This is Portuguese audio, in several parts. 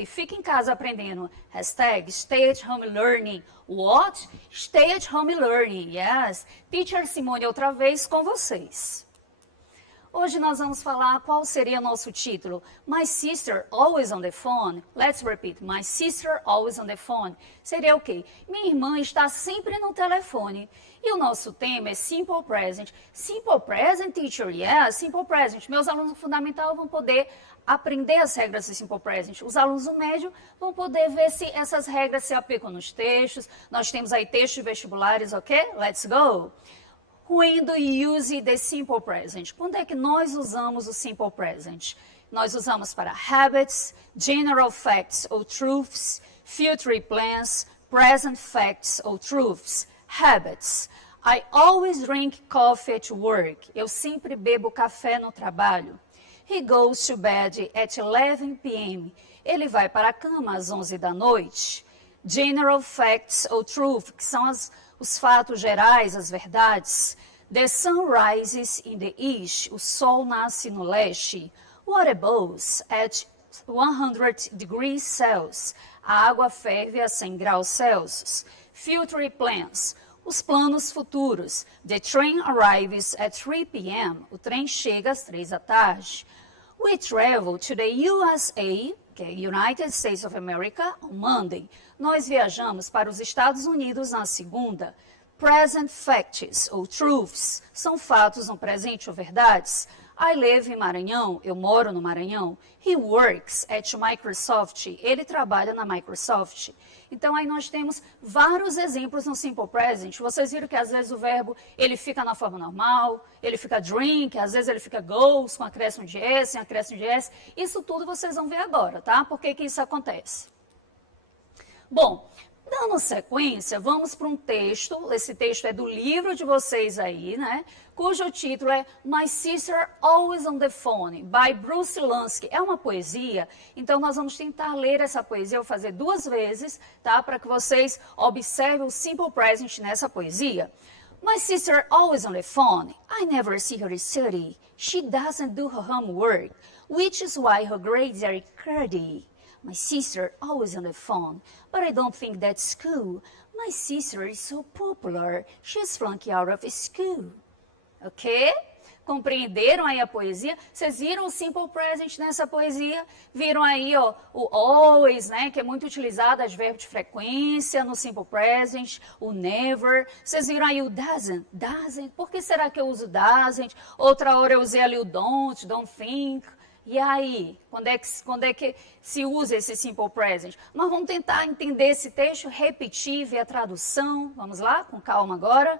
hashtag fica em casa aprendendo, hashtag stay at home learning. What? Stay at home learning, yes. Teacher Simone outra vez com vocês. Hoje nós vamos falar qual seria nosso título. My sister always on the phone. Let's repeat. My sister always on the phone. Seria o quê? Minha irmã está sempre no telefone. E o nosso tema é Simple Present. Simple Present, teacher? Yeah, Simple Present. Meus alunos do fundamental vão poder aprender as regras do Simple Present. Os alunos do médio vão poder ver se essas regras se aplicam nos textos. Nós temos aí textos vestibulares, ok? Let's go! When do you use the simple present? Quando é que nós usamos o simple present? Nós usamos para habits, general facts ou truths, future plans, present facts ou truths. Habits. I always drink coffee at work. Eu sempre bebo café no trabalho. He goes to bed at 11 p.m. Ele vai para a cama às 11 da noite. General facts ou truth, que são os fatos gerais, as verdades. The sun rises in the east. O sol nasce no leste. Water boils at 100 degrees Celsius. A água ferve a 100 graus Celsius. Future plans. Os planos futuros. The train arrives at 3 p.m. O trem chega às 3 da tarde. We travel to the USA, que é United States of America, on Monday. Nós viajamos para os Estados Unidos na segunda. Present facts, ou truths, são fatos no presente ou verdades. I live em Maranhão, eu moro no Maranhão. He works at Microsoft, ele trabalha na Microsoft. Então aí nós temos vários exemplos no Simple Present. Vocês viram que às vezes o verbo ele fica na forma normal, ele fica drink, às vezes ele fica goes, com acréscimo de S, sem acréscimo de S. Isso tudo vocês vão ver agora, tá? Por que que isso acontece? Bom, dando sequência, vamos para um texto, esse texto é do livro de vocês aí, né? Cujo título é My Sister Always on the Phone, by Bruce Lansky. É uma poesia, então nós vamos tentar ler essa poesia, eu vou fazer 2 vezes, tá? Para que vocês observem o Simple Present nessa poesia. My sister always on the phone. I never see her study. She doesn't do her homework, which is why her grades are cruddy. My sister always on the phone, but I don't think that's cool. My sister is so popular, she's flunking out of school. Ok? Compreenderam aí a poesia? Vocês viram o Simple Present nessa poesia? Viram aí ó, o always, né, que é muito utilizado, as verbos de frequência no Simple Present, o never. Vocês viram aí o doesn't, doesn't. Por que será que eu uso doesn't? Outra hora eu usei ali o don't think. E aí, quando é que se usa esse Simple Present? Mas vamos tentar entender esse texto, repetir, ver a tradução. Vamos lá, com calma agora.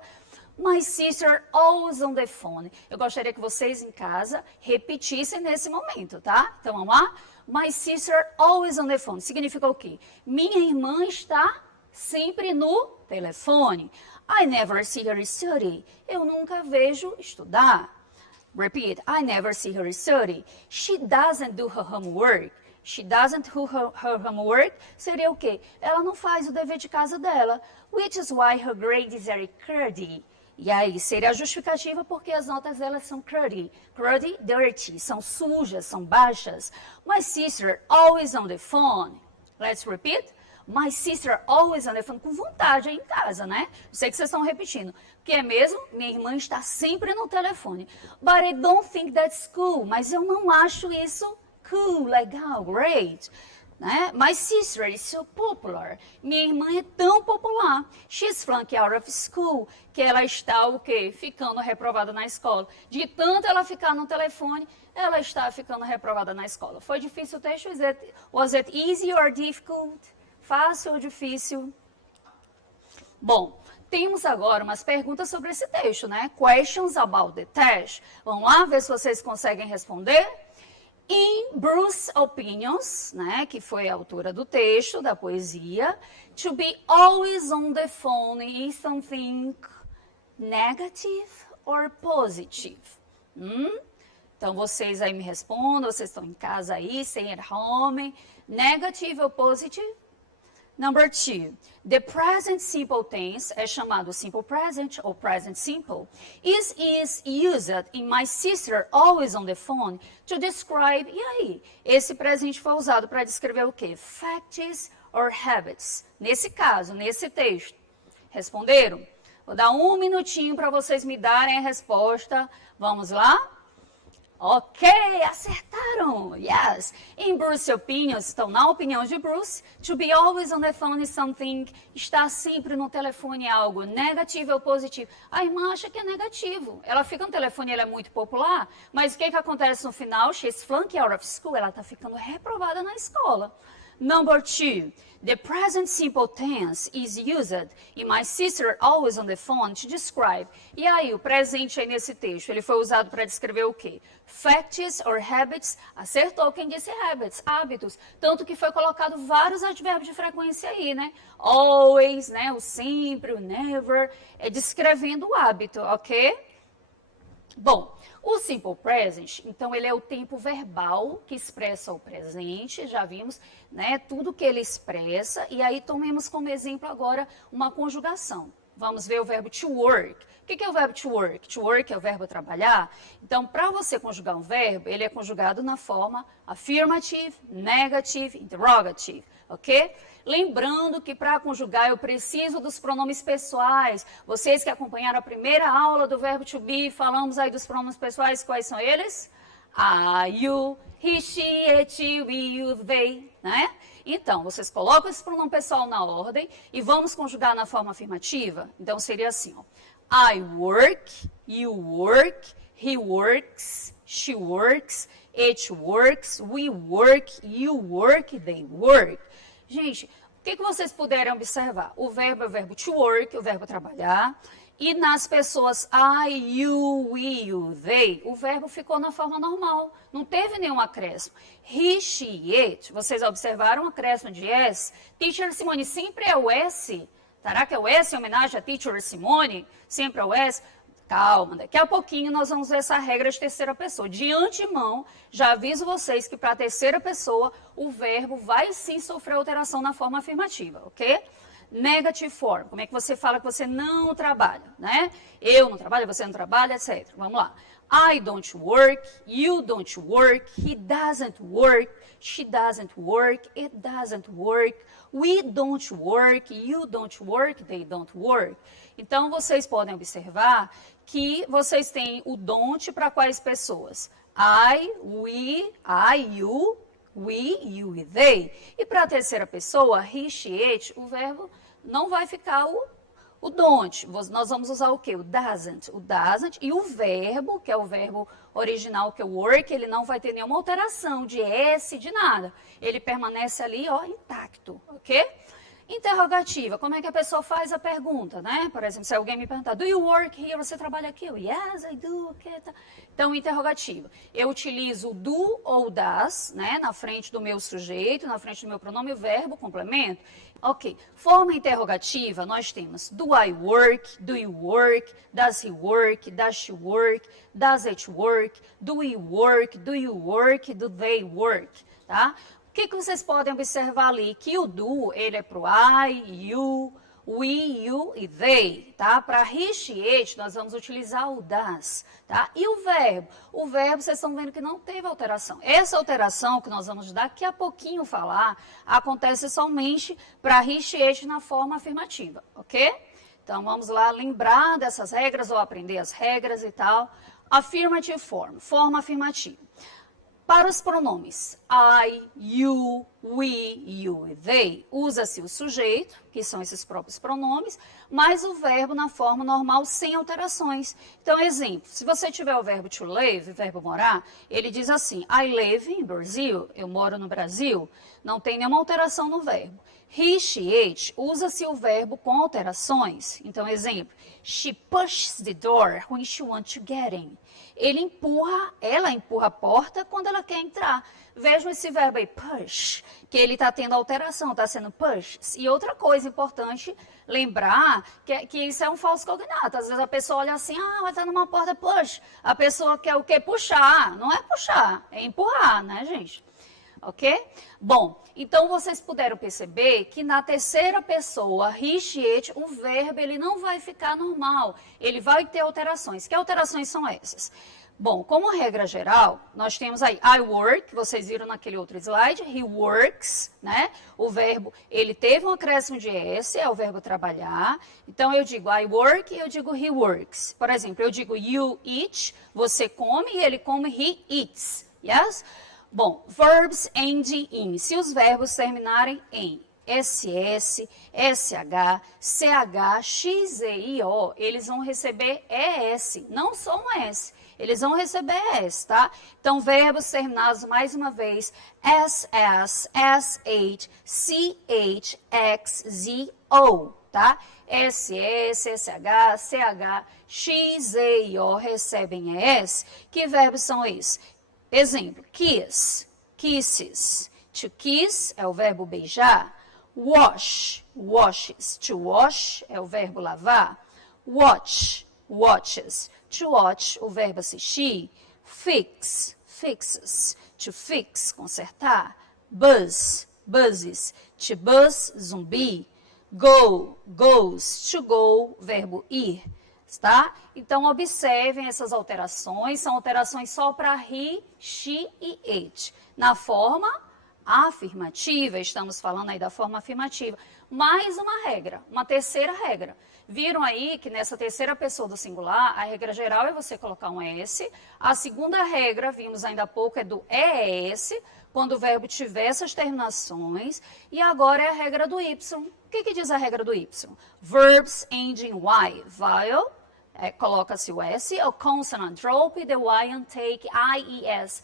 My sister always on the phone. Eu gostaria que vocês em casa repetissem nesse momento, tá? Então vamos lá? My sister always on the phone. Significa o quê? Minha irmã está sempre no telefone. I never see her study. Eu nunca vejo estudar. Repeat, I never see her study. She doesn't do her homework. She doesn't do her homework seria o quê? Ela não faz o dever de casa dela. Which is why her grades are cruddy. E aí, seria a justificativa porque as notas delas são cruddy. Cruddy, dirty, são sujas, são baixas. My sister always on the phone. Let's repeat. My sister always on the phone. Com vontade aí em casa, né? Sei que vocês estão repetindo. Que é mesmo? Minha irmã está sempre no telefone. But I don't think that's cool. Mas eu não acho isso cool, legal, great. Né? My sister is so popular. Minha irmã é tão popular. She's flunking out of school. Que ela está o quê? Ficando reprovada na escola. De tanto ela ficar no telefone, ela está ficando reprovada na escola. Foi difícil o texto? Was it easy or difficult? Fácil ou difícil? Bom, temos agora umas perguntas sobre esse texto, né? Questions about the text. Vamos lá ver se vocês conseguem responder. In Bruce's opinions, né, que foi a autora do texto, da poesia, to be always on the phone is something negative or positive? Então, vocês aí me respondam, vocês estão em casa aí, staying at home. Negative ou positive? Number 2, the present simple tense é chamado simple present ou present simple. Is used in my sister always on the phone to describe, e aí? Esse presente foi usado para descrever o quê? Facts or habits. Nesse caso, nesse texto. Responderam? Vou dar um minutinho para vocês me darem a resposta. Vamos lá? Ok, acertaram! Yes! Em Bruce's opinion, estão na opinião de Bruce, to be always on the phone is something, estar sempre no telefone é algo negativo ou positivo. A irmã acha que é negativo. Ela fica no telefone, ela é muito popular, mas o que acontece no final? She's flunking out of school, ela está ficando reprovada na escola. Number 2, the present simple tense is used in my sister always on the phone to describe. E aí, o presente aí nesse texto, ele foi usado para descrever o quê? Facts or habits. Acertou quem disse habits, hábitos. Tanto que foi colocado vários advérbios de frequência aí, né? Always, né? O sempre, o never, descrevendo o hábito, ok? Bom, o simple present, então, ele é o tempo verbal que expressa o presente, já vimos, né, tudo que ele expressa, e aí tomemos como exemplo agora uma conjugação. Vamos ver o verbo to work. O que é o verbo to work? To work é o verbo trabalhar. Então, para você conjugar um verbo, ele é conjugado na forma affirmative, negative, interrogative, ok? Lembrando que para conjugar eu preciso dos pronomes pessoais. Vocês que acompanharam a primeira aula do verbo to be, falamos aí dos pronomes pessoais, quais são eles? I, you, he, she, it, we, you, they, né? Então, vocês colocam esse pronome pessoal na ordem e vamos conjugar na forma afirmativa. Então, seria assim, ó. I work, you work, he works, she works, it works, we work, you work, they work. Gente, o que vocês puderem observar? O verbo é o verbo to work, o verbo trabalhar. E nas pessoas I, you, we, you, they, o verbo ficou na forma normal. Não teve nenhum acréscimo. He, she, it. Vocês observaram o acréscimo de S? Teacher Simone sempre é o S. Será que é o S em homenagem a Teacher Simone? Sempre é o S? Calma, daqui a pouquinho nós vamos ver essa regra de terceira pessoa. De antemão, já aviso vocês que para a terceira pessoa, o verbo vai sim sofrer alteração na forma afirmativa, ok? Negative form, como é que você fala que você não trabalha, né? Eu não trabalho, você não trabalha, etc. Vamos lá. I don't work, you don't work, he doesn't work, she doesn't work, it doesn't work, we don't work, you don't work, they don't work. Então, vocês podem observar que vocês têm o don't para quais pessoas? I, we, you, we, you e they. E para a terceira pessoa, he, she, it, o verbo não vai ficar o don't. Nós vamos usar o quê? O doesn't. O doesn't e o verbo, que é o verbo original, que é o work, ele não vai ter nenhuma alteração de S, de nada. Ele permanece ali, ó, intacto, ok? Interrogativa, como é que a pessoa faz a pergunta, né? Por exemplo, se alguém me perguntar, do you work here? Você trabalha aqui? Eu, yes, I do. Okay, tá. Então, interrogativa. Eu utilizo do ou das, né? Na frente do meu sujeito, na frente do meu pronome, o verbo, complemento. Ok. Forma interrogativa, nós temos do I work, do you work, does he work, does she work, does it work, do we work, do you work, do they work, tá? O que vocês podem observar ali? Que o do, ele é para o I, you, we, you e they, tá? Para he, she, it, nós vamos utilizar o das, tá? E o verbo? O verbo, vocês estão vendo que não teve alteração. Essa alteração que nós vamos daqui a pouquinho falar, acontece somente para he, she, it na forma afirmativa, ok? Então, vamos lá lembrar dessas regras ou aprender as regras e tal. Affirmative form, forma afirmativa. Para os pronomes I, you, we, you e they, usa-se o sujeito, que são esses próprios pronomes, mais o verbo na forma normal sem alterações. Então, exemplo, se você tiver o verbo to live, verbo morar, ele diz assim, I live in Brazil, eu moro no Brasil, não tem nenhuma alteração no verbo. He, she, it, usa-se o verbo com alterações. Então, exemplo, she pushes the door when she wants to get in. Ela empurra a porta quando ela quer entrar. Vejam esse verbo aí, push, que ele está tendo alteração, está sendo push. E outra coisa importante, lembrar que isso é um falso cognato. Às vezes a pessoa olha assim, vai estar numa porta, push. A pessoa quer o quê? Puxar. Não é puxar, é empurrar, né, gente? Ok? Bom, então vocês puderam perceber que na terceira pessoa, he, she, it, o verbo ele não vai ficar normal, ele vai ter alterações. Que alterações são essas? Bom, como regra geral, nós temos aí I work, vocês viram naquele outro slide, he works, né? O verbo, ele teve um acréscimo de S, é o verbo trabalhar. Então, eu digo I work e eu digo he works. Por exemplo, eu digo you eat, você come e ele come, he eats. Yes? Bom, verbs ending in. Se os verbos terminarem em SS, SH, CH, XEIO, eles vão receber ES, não só um S. Eles vão receber S, tá? Então, verbos terminados, mais uma vez, SS, SH, CH, XZO, tá? SS, SH, CH, XEIO recebem ES. Que verbos são esses? Exemplo, kiss, kisses. To kiss é o verbo beijar. Wash, washes. To wash é o verbo lavar. Watch, watches. To watch, o verbo assistir. Fix, fixes. To fix, consertar. Buzz, buzzes. To buzz, zumbi. Go, goes. To go, verbo ir. Tá? Então, observem essas alterações, são alterações só para he, she e it. Na forma afirmativa, estamos falando aí da forma afirmativa. Mais uma regra, uma terceira regra. Viram aí que nessa terceira pessoa do singular, a regra geral é você colocar um S. A segunda regra, vimos ainda há pouco, é do ES, quando o verbo tiver essas terminações. E agora é a regra do Y. O que diz a regra do Y? Verbs ending Y, vowel. Coloca-se o S, o consonant drop, the Y and take, IES.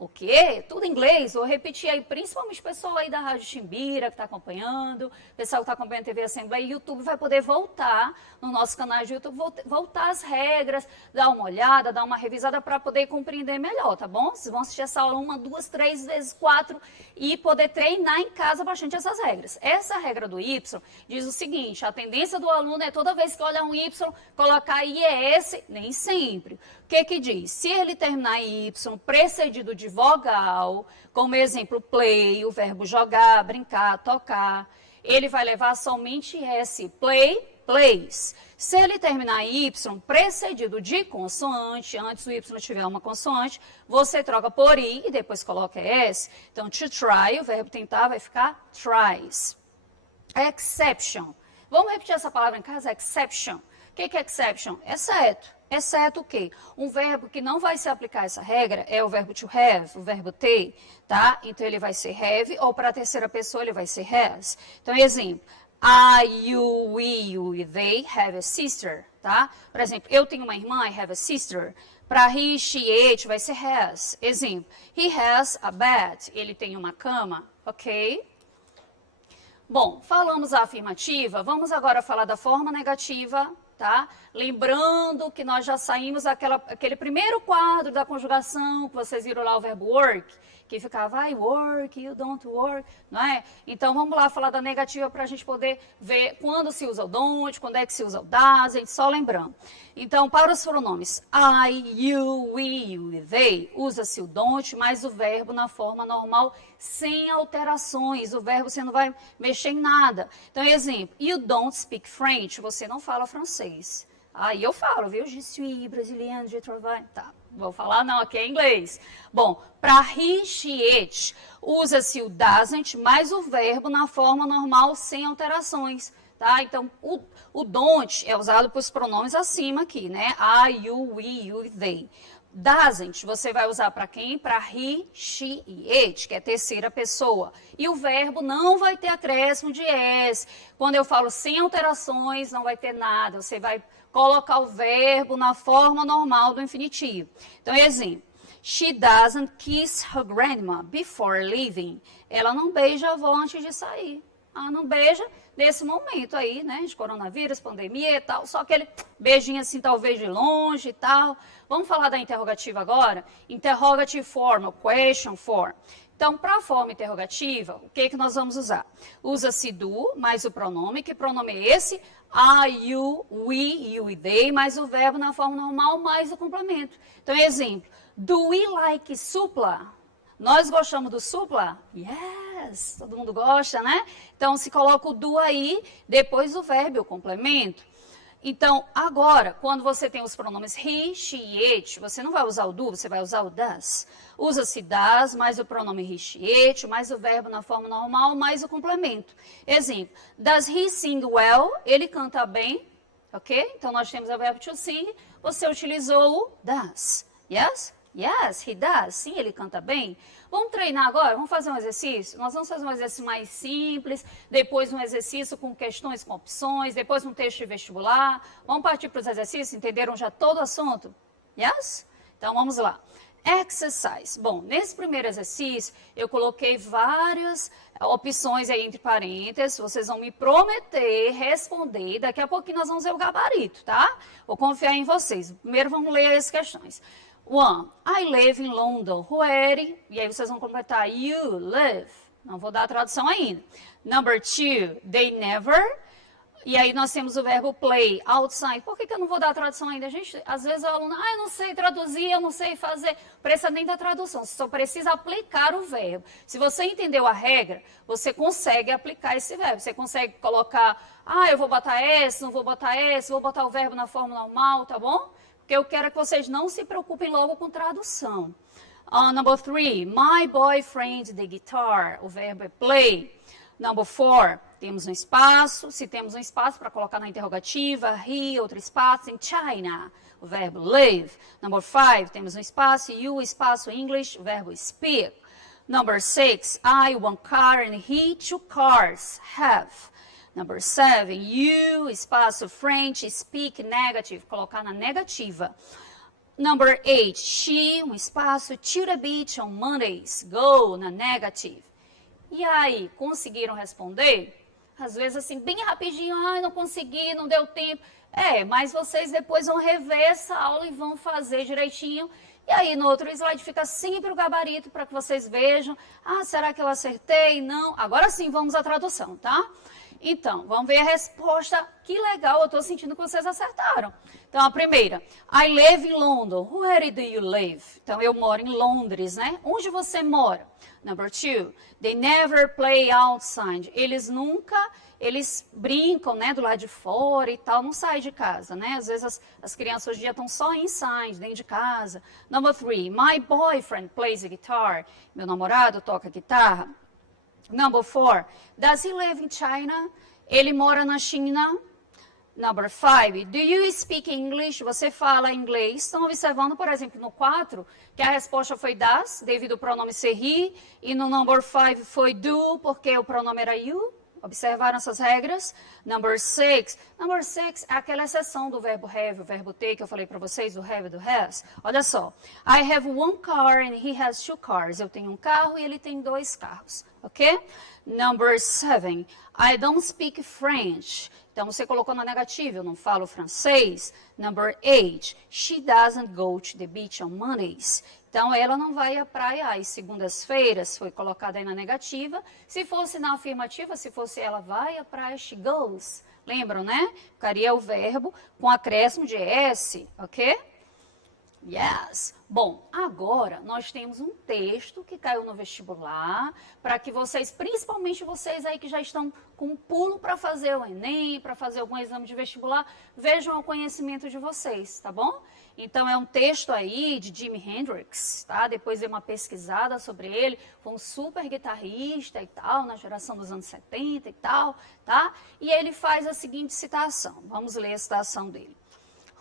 O quê? Tudo em inglês. Vou repetir aí, principalmente o pessoal aí da Rádio Chimbira que está acompanhando, o pessoal que está acompanhando a TV Assembleia, YouTube vai poder voltar no nosso canal de YouTube, voltar as regras, dar uma olhada, dar uma revisada para poder compreender melhor, tá bom? Vocês vão assistir essa aula 1, 2, 3 vezes 4 e poder treinar em casa bastante essas regras. Essa regra do Y diz o seguinte, a tendência do aluno é toda vez que olhar um Y, colocar IES, nem sempre. O que diz? Se ele terminar em Y precedido de vogal, como exemplo, play, o verbo jogar, brincar, tocar, ele vai levar somente S, play, plays. Se ele terminar em Y precedido de consoante, antes do Y tiver uma consoante, você troca por I e depois coloca S. Então, to try, o verbo tentar vai ficar tries. Exception. Vamos repetir essa palavra em casa? Exception. O que é exception? Exceto. Exceto o quê? Um verbo que não vai se aplicar essa regra é o verbo to have, o verbo ter, tá? Então, ele vai ser have, ou para a terceira pessoa ele vai ser has. Então, exemplo, I, you, we, you, they have a sister, tá? Por exemplo, eu tenho uma irmã, I have a sister. Para he, she, it vai ser has. Exemplo, he has a bed, ele tem uma cama, ok? Bom, falamos a afirmativa, vamos agora falar da forma negativa, tá? Lembrando que nós já saímos daquele primeiro quadro da conjugação, que vocês viram lá o verbo work, que ficava I work, you don't work, não é? Então, vamos lá falar da negativa para a gente poder ver quando se usa o don't, quando é que se usa o doesn't, só lembrando. Então, para os pronomes I, you, we, you, they, usa-se o don't, mas o verbo na forma normal, sem alterações. O verbo você não vai mexer em nada. Então, exemplo, you don't speak French, você não fala francês. Aí eu falo, viu? Je suis brasiliano, je travaille. Tá, vou falar não, aqui é inglês. Bom, para he, she, it, usa-se o doesn't, mais o verbo na forma normal, sem alterações. Tá? Então, o don't é usado para os pronomes acima aqui, né? I, you, we, you, they. Doesn't, você vai usar para quem? Para he, she e it, que é terceira pessoa. E o verbo não vai ter acréscimo de s. Quando eu falo sem alterações, não vai ter nada. Você vai colocar o verbo na forma normal do infinitivo. Então, exemplo. She doesn't kiss her grandma before leaving. Ela não beija a avó antes de sair. Ela não beija nesse momento aí, né, de coronavírus, pandemia e tal, só aquele beijinho assim, talvez de longe e tal. Vamos falar da interrogativa agora? Interrogative form, ou question form. Então, para a forma interrogativa, o que nós vamos usar? Usa-se do, mais o pronome, que pronome é esse? I, you, we, you e they, mais o verbo na forma normal, mais o complemento. Então, exemplo, do we like supla? Nós gostamos do supla? Yes! Todo mundo gosta, né? Então, se coloca o do aí, depois o verbo e o complemento. Então, agora, quando você tem os pronomes he, she e it, você não vai usar o do, você vai usar o does. Usa-se does, mais o pronome he, she, it, mais o verbo na forma normal, mais o complemento. Exemplo, does he sing well? Ele canta bem, ok? Então, nós temos o verbo to sing, você utilizou o does. Yes? Yes, he does. Sim, ele canta bem. Vamos treinar agora? Vamos fazer um exercício? Nós vamos fazer um exercício mais simples, depois um exercício com questões com opções, depois um texto de vestibular. Vamos partir para os exercícios? Entenderam já todo o assunto? Yes? Então, vamos lá. Exercise. Bom, nesse primeiro exercício, eu coloquei várias opções aí entre parênteses. Vocês vão me prometer responder. Daqui a pouquinho nós vamos ver o gabarito, tá? Vou confiar em vocês. Primeiro, vamos ler as questões. 1. I live in London. Where? E aí vocês vão completar. You live. Não vou dar a tradução ainda. Number 2. They never. E aí nós temos o verbo play, outside. Por que eu não vou dar a tradução ainda? Gente, às vezes o aluno, eu não sei traduzir, eu não sei fazer. Precisa nem da tradução, você só precisa aplicar o verbo. Se você entendeu a regra, você consegue aplicar esse verbo. Você consegue colocar, eu vou botar S, não vou botar S, vou botar o verbo na forma normal, tá bom? Porque eu quero que vocês não se preocupem logo com tradução. Number 3, my boyfriend, the guitar. O verbo é play. Number 4, temos um espaço. Se temos um espaço para colocar na interrogativa, he, outro espaço, in China. O verbo live. Number 5, temos um espaço, you, espaço, English, o verbo speak. Number 6, I, one car, and he, two cars, have. Number 7, you, espaço, French, speak, negative, colocar na negativa. Number 8, she, um espaço, to the beach on Mondays, go, na negative. E aí, conseguiram responder? Às vezes assim, bem rapidinho, não consegui, não deu tempo. Mas vocês depois vão rever essa aula e vão fazer direitinho. E aí, no outro slide, fica sempre o gabarito para que vocês vejam. Será que eu acertei? Não. Agora sim, vamos à tradução, tá? Então, vamos ver a resposta. Que legal, eu estou sentindo que vocês acertaram. Então, a primeira. I live in London. Where do you live? Então, eu moro em Londres, né? Onde você mora? Number 2. They never play outside. Eles brincam, né, do lado de fora e tal, não saem de casa, né? Às vezes as crianças hoje em dia estão só inside, dentro de casa. Number 3. My boyfriend plays the guitar. Meu namorado toca guitarra. Number 4, does he live in China? Ele mora na China. Number 5, do you speak English? Você fala inglês. Estão observando, por exemplo, no 4, que a resposta foi does, devido ao pronome ser he. E no number 5 foi do, porque o pronome era you. Observaram essas regras? Number 6 é aquela exceção do verbo have, o verbo ter, que eu falei para vocês, do have e do has. Olha só. I have one car and he has two cars. Eu tenho um carro e ele tem 2 carros. Ok? Number 7, I don't speak French. Então, você colocou na negativa, eu não falo francês. Number 8, she doesn't go to the beach on Mondays. Então, ela não vai à praia às segundas-feiras, foi colocada aí na negativa. Se fosse na afirmativa, se fosse ela vai à praia, she goes. Lembram, né? Ficaria o verbo com acréscimo de S, ok? Yes. Bom, agora nós temos um texto que caiu no vestibular para que vocês, principalmente vocês aí que já estão com um pulo para fazer o Enem, para fazer algum exame de vestibular, vejam o conhecimento de vocês, tá bom? Então é um texto aí de Jimi Hendrix, tá? Depois dei uma pesquisada sobre ele, foi um super guitarrista e tal, na geração dos anos 70 e tal, tá? E ele faz a seguinte citação, vamos ler a citação dele.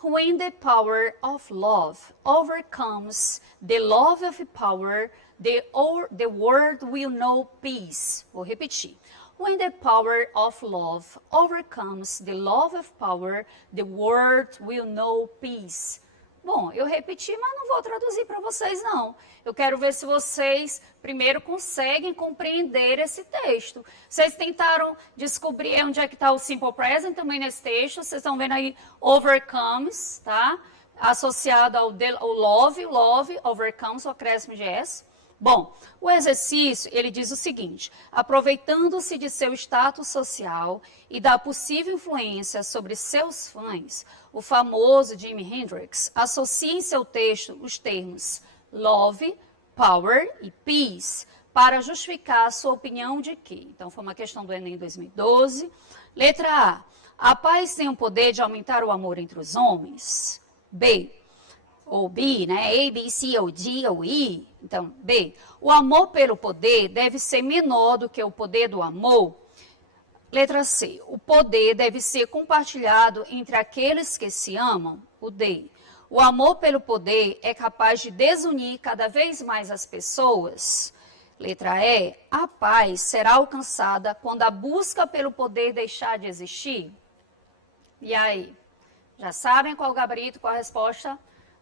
When the power of love overcomes the love of power, the world will know peace. Vou repetir. When the power of love overcomes the love of power, the world will know peace. Bom, eu repeti, mas não vou traduzir para vocês, não. Eu quero ver se vocês, primeiro, conseguem compreender esse texto. Vocês tentaram descobrir onde é que está o simple present também nesse texto. Vocês estão vendo aí, overcomes, tá? Associado ao love, overcomes, o acréscimo de S. Bom, o exercício, ele diz o seguinte, aproveitando-se de seu status social e da possível influência sobre seus fãs, o famoso Jimi Hendrix associa em seu texto os termos love, power e peace, para justificar a sua opinião de que. Então, foi uma questão do Enem 2012. Letra A paz tem o poder de aumentar o amor entre os homens. B, ou B, né? A, B, C, ou D, ou E. Então, B, o amor pelo poder deve ser menor do que o poder do amor. Letra C, o poder deve ser compartilhado entre aqueles que se amam. O D, o amor pelo poder é capaz de desunir cada vez mais as pessoas. Letra E, a paz será alcançada quando a busca pelo poder deixar de existir. E aí, já sabem qual o gabarito, qual a resposta?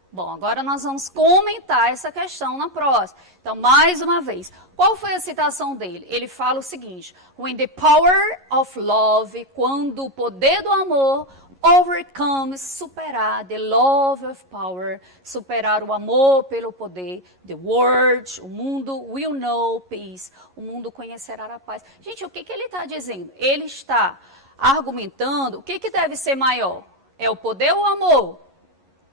Bom, agora nós vamos comentar essa questão na próxima. Então, mais uma vez, qual foi a citação dele? Ele fala o seguinte: when the power of love, quando o poder do amor overcomes, superar, the love of power, superar o amor pelo poder, the world, o mundo will know peace, o mundo conhecerá a paz. Gente, o que ele está dizendo? Ele está argumentando, o que deve ser maior? É o poder ou o amor?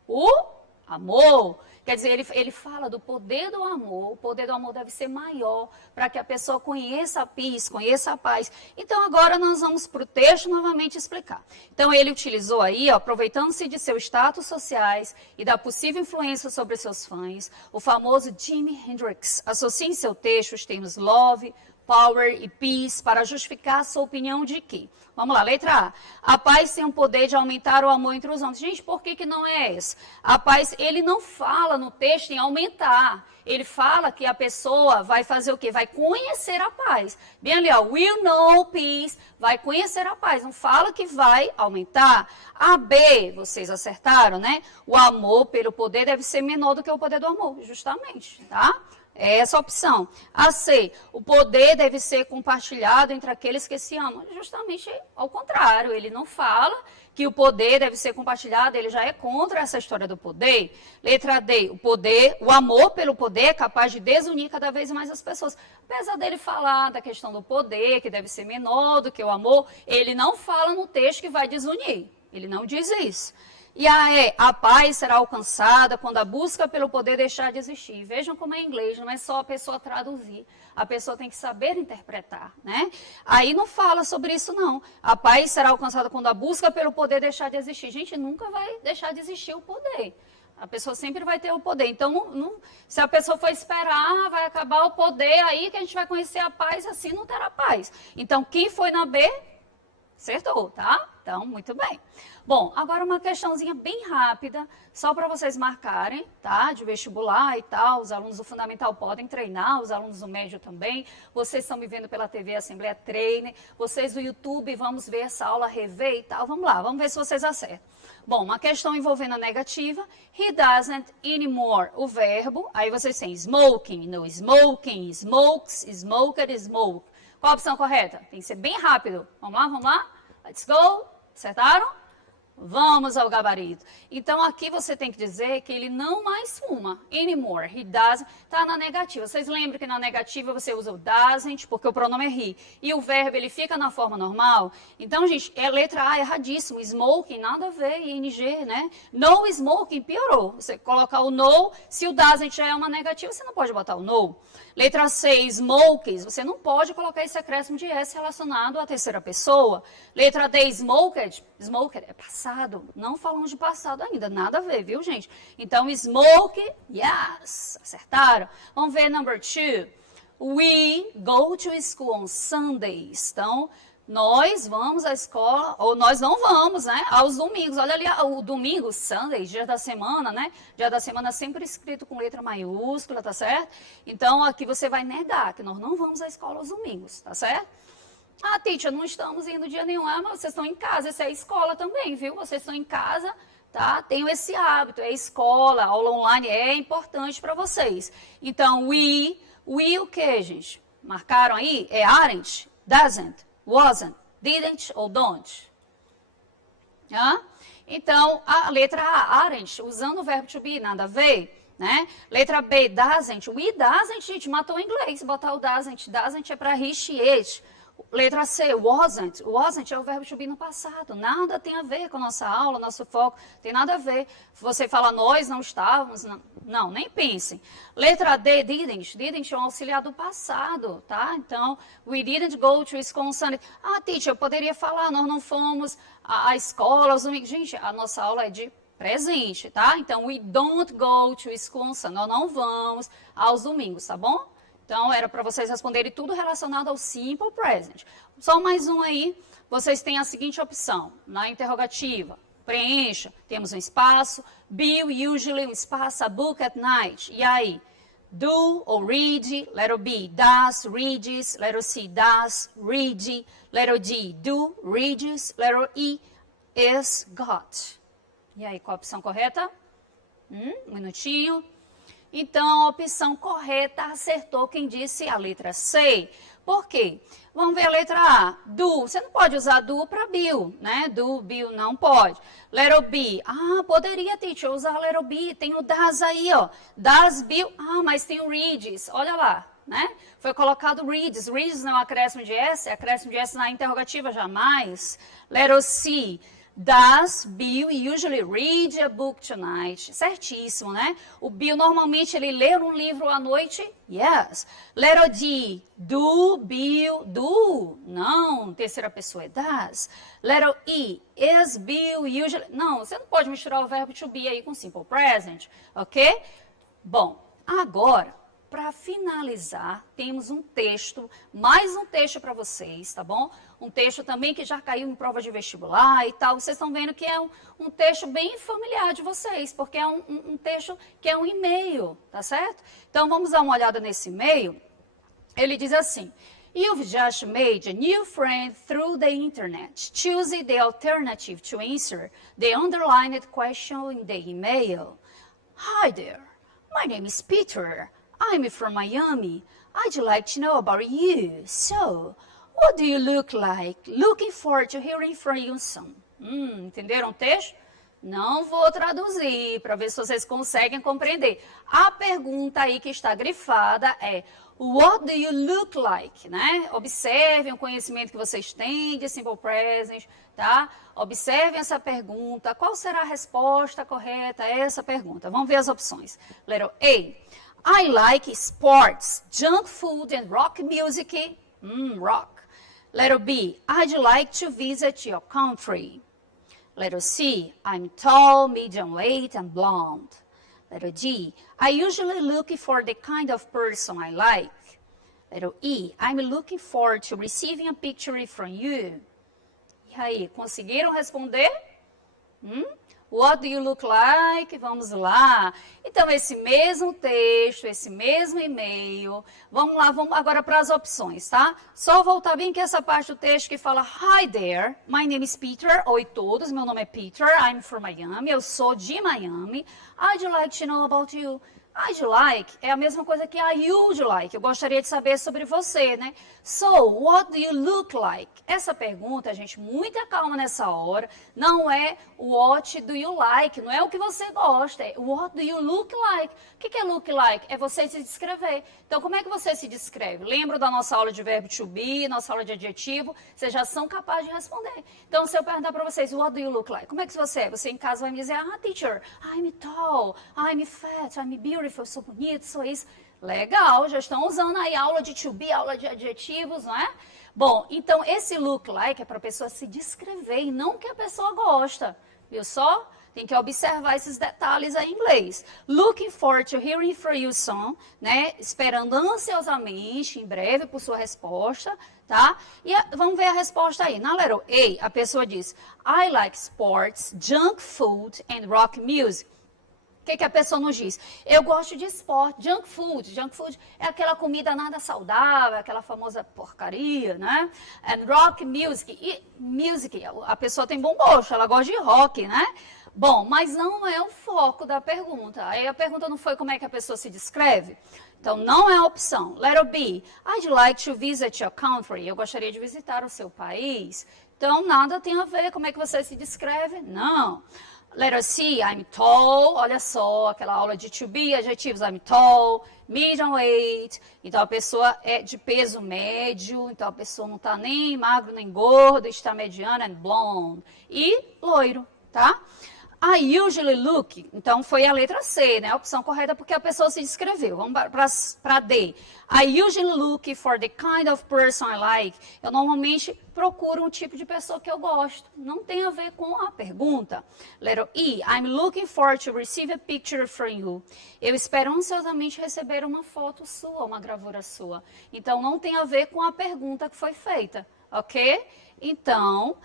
O amor. Quer dizer, ele fala do poder do amor, o poder do amor deve ser maior para que a pessoa conheça a peace, conheça a paz. Então, agora nós vamos para o texto novamente explicar. Então, ele utilizou aí, ó, aproveitando-se de seus status sociais e da possível influência sobre seus fãs, o famoso Jimi Hendrix associa em seu texto os termos love, power e peace para justificar a sua opinião de que. Vamos lá, letra A. A paz tem o poder de aumentar o amor entre os homens. Gente, por que não é esse? A paz, ele não fala no texto em aumentar. Ele fala que a pessoa vai fazer o quê? Vai conhecer a paz. Bem ali, ó, will know peace, vai conhecer a paz. Não fala que vai aumentar. A B, vocês acertaram, né? O amor pelo poder deve ser menor do que o poder do amor, justamente, tá? É essa a opção. A C, o poder deve ser compartilhado entre aqueles que se amam. Justamente ao contrário, ele não fala que o poder deve ser compartilhado, ele já é contra essa história do poder. Letra D, o amor pelo poder é capaz de desunir cada vez mais as pessoas. Apesar dele falar da questão do poder, que deve ser menor do que o amor, ele não fala no texto que vai desunir. Ele não diz isso. E a paz será alcançada quando a busca pelo poder deixar de existir. Vejam como é em inglês, não é só a pessoa traduzir. A pessoa tem que saber interpretar, né? Aí não fala sobre isso, não. A paz será alcançada quando a busca pelo poder deixar de existir. Gente, nunca vai deixar de existir o poder. A pessoa sempre vai ter o poder. Então, se a pessoa for esperar, vai acabar o poder, aí que a gente vai conhecer a paz, assim não terá paz. Então, quem foi na B, acertou, tá? Então, muito bem. Bom, agora uma questãozinha bem rápida, só para vocês marcarem, tá? De vestibular e tal, os alunos do Fundamental podem treinar, os alunos do Médio também. Vocês estão me vendo pela TV Assembleia Trainer, vocês do YouTube, vamos ver essa aula, rever e tal. Vamos lá, vamos ver se vocês acertam. Bom, uma questão envolvendo a negativa, he doesn't anymore, o verbo, aí vocês têm smoking, no smoking, smokes, smoker, smoke. Qual a opção correta? Tem que ser bem rápido. Vamos lá? Let's go. Acertaram? Vamos ao gabarito. Então, aqui você tem que dizer que ele não mais fuma. Anymore. He doesn't. Está na negativa. Vocês lembram que na negativa você usa o doesn't, porque o pronome é he. E o verbo, ele fica na forma normal. Então, gente, é letra A, erradíssimo. Smoking, nada a ver. ING, né? No smoking, piorou. Você colocar o no, se o doesn't já é uma negativa, você não pode botar o no. Letra C, smokes. Você não pode colocar esse acréscimo de S relacionado à terceira pessoa. Letra D, smoked. Smoked é passado. Não falamos de passado ainda. Nada a ver, viu, gente? Então, smoke, yes. Acertaram? Vamos ver number 2. We go to school on Sundays. Então, nós vamos à escola, ou nós não vamos, né? Aos domingos. Olha ali, o domingo, Sunday, dia da semana, né? Dia da semana sempre escrito com letra maiúscula, tá certo? Então, aqui você vai negar que nós não vamos à escola aos domingos, tá certo? Ah, teacher, não estamos indo dia nenhum. Ah, mas vocês estão em casa, isso é escola também, viu? Vocês estão em casa, tá? Tenham esse hábito, é escola, aula online é importante para vocês. Então, we o que, gente? Marcaram aí? É aren't, doesn't, wasn't, didn't ou don't? Então, a letra A, aren't, usando o verbo to be, nada a ver, né? Letra B, doesn't, we doesn't, gente, matou o inglês, botar o doesn't é para he, she, it. Letra C, wasn't. Wasn't é o verbo to be no passado. Nada tem a ver com a nossa aula, nosso foco. Tem nada a ver. Você fala nós não estávamos. Não, nem pensem. Letra D, didn't. Didn't é um auxiliar do passado, tá? Então, we didn't go to Wisconsin. Ah, teacher, eu poderia falar, nós não fomos à escola, os amigos. Gente, a nossa aula é de presente, tá? Então, we don't go to Wisconsin. Nós não vamos aos domingos, tá bom? Então, era para vocês responderem tudo relacionado ao simple present. Só mais um aí. Vocês têm a seguinte opção. Na interrogativa, preencha. Temos um espaço. Bill, usually, um espaço. A book at night. E aí? Do ou read. Letter B, does, reads. Letter C, does, read. Letter D, do, reads. Letter E, is, got. E aí, qual a opção correta? Um minutinho. Então, a opção correta acertou quem disse a letra C. Por quê? Vamos ver a letra A. Do. Você não pode usar do para Bill, né? Do, Bill, não pode. Letter B. Ah, poderia, teacher, usar letter B. Tem o does aí, ó. Does, Bill. Ah, mas tem o reads. Olha lá, né? Foi colocado reads. Reads não é um acréscimo de S. É acréscimo de S na interrogativa, jamais. Letter C. Does Bill usually read a book tonight? Certíssimo, né? O Bill normalmente ele lê um livro à noite? Yes. Letter D. Do Bill do? Não. Terceira pessoa é does. Letter E. Is Bill usually? Não, você não pode misturar o verbo to be aí com simple present, ok? Bom, agora para finalizar, temos um texto, mais um texto para vocês, tá bom? Um texto também que já caiu em prova de vestibular e tal. Vocês estão vendo que é um texto bem familiar de vocês, porque é um texto que é um e-mail, tá certo? Então, vamos dar uma olhada nesse e-mail. Ele diz assim: You've just made a new friend through the internet. Choose the alternative to answer the underlined question in the email. Hi there, my name is Peter. I'm from Miami. I'd like to know about you. So, what do you look like? Looking forward to hearing from you soon. Entenderam o texto? Não vou traduzir para ver se vocês conseguem compreender. A pergunta aí que está grifada é What do you look like? Né? Observem o conhecimento que vocês têm de simple present, tá? Observem essa pergunta. Qual será a resposta correta a essa pergunta? Vamos ver as opções. Letter A. I like sports, junk food and rock music. Rock. Letter B. I'd like to visit your country. Letter C. I'm tall, medium weight and blonde. Letter D. I usually look for the kind of person I like. Letter E. I'm looking forward to receiving a picture from you. E aí, conseguiram responder? What do you look like? Vamos lá. Então, esse mesmo texto, esse mesmo e-mail. Vamos lá, vamos agora para as opções, tá? Só voltar bem que essa parte do texto que fala Hi there, my name is Peter. Oi todos, meu nome é Peter, I'm from Miami. Eu sou de Miami. I'd like to know about you. I'd like é a mesma coisa que I would like. Eu gostaria de saber sobre você, né? So, what do you look like? Essa pergunta, gente, muita calma nessa hora. Não é what do you like, não é o que você gosta. É what do you look like? O que é look like? É você se descrever. Então, como é que você se descreve? Lembra da nossa aula de verbo to be, nossa aula de adjetivo? Vocês já são capazes de responder. Então, se eu perguntar para vocês, what do you look like? Como é que você é? Você em casa vai me dizer, teacher, I'm tall, I'm fat, I'm beautiful, sou bonito, sou isso. Legal, já estão usando aí aula de to be, aula de adjetivos, não é? Bom, então esse look like é para a pessoa se descrever e não que a pessoa gosta, viu só? Tem que observar esses detalhes aí em inglês. Looking forward to hearing from you soon, né? Esperando ansiosamente, em breve, por sua resposta, tá? E vamos ver a resposta aí. Na letra A, a pessoa diz, I like sports, junk food and rock music. O que a pessoa nos diz? Eu gosto de esporte, junk food. Junk food é aquela comida nada saudável, aquela famosa porcaria, né? And rock music. E music, a pessoa tem bom gosto, ela gosta de rock, né? Bom, mas não é o foco da pergunta. Aí a pergunta não foi como é que a pessoa se descreve. Então, não é a opção. Letter B. I'd like to visit your country. Eu gostaria de visitar o seu país. Então, nada tem a ver como é que você se descreve. Não. Letter C, I'm tall. Olha só, aquela aula de to be, adjetivos. I'm tall, medium weight. Então, a pessoa é de peso médio. Então, a pessoa não está nem magro nem gordo, está mediana and blonde. E loiro, tá? I usually look, então foi a letra C, né? A opção correta porque a pessoa se descreveu. Vamos para D. I usually look for the kind of person I like. Eu normalmente procuro um tipo de pessoa que eu gosto. Não tem a ver com a pergunta. Letter E. I'm looking forward to receive a picture from you. Eu espero ansiosamente receber uma foto sua, uma gravura sua. Então, não tem a ver com a pergunta que foi feita, ok? Então,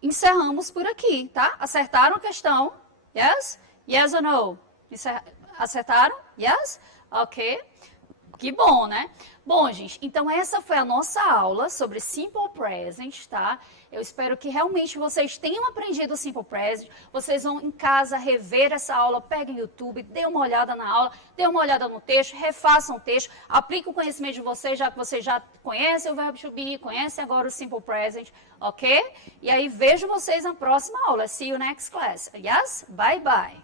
encerramos por aqui, tá? Acertaram a questão? Yes? Yes or no? Acertaram? Yes? Ok. Que bom, né? Bom, gente, então essa foi a nossa aula sobre Simple Present, tá? Eu espero que realmente vocês tenham aprendido o Simple Present. Vocês vão em casa rever essa aula, peguem o YouTube, dê uma olhada na aula, dê uma olhada no texto, refaçam o texto, apliquem o conhecimento de vocês, já que vocês já conhecem o verbo to be, conhecem agora o Simple Present, ok? E aí vejo vocês na próxima aula. See you next class. Yes? Bye, bye.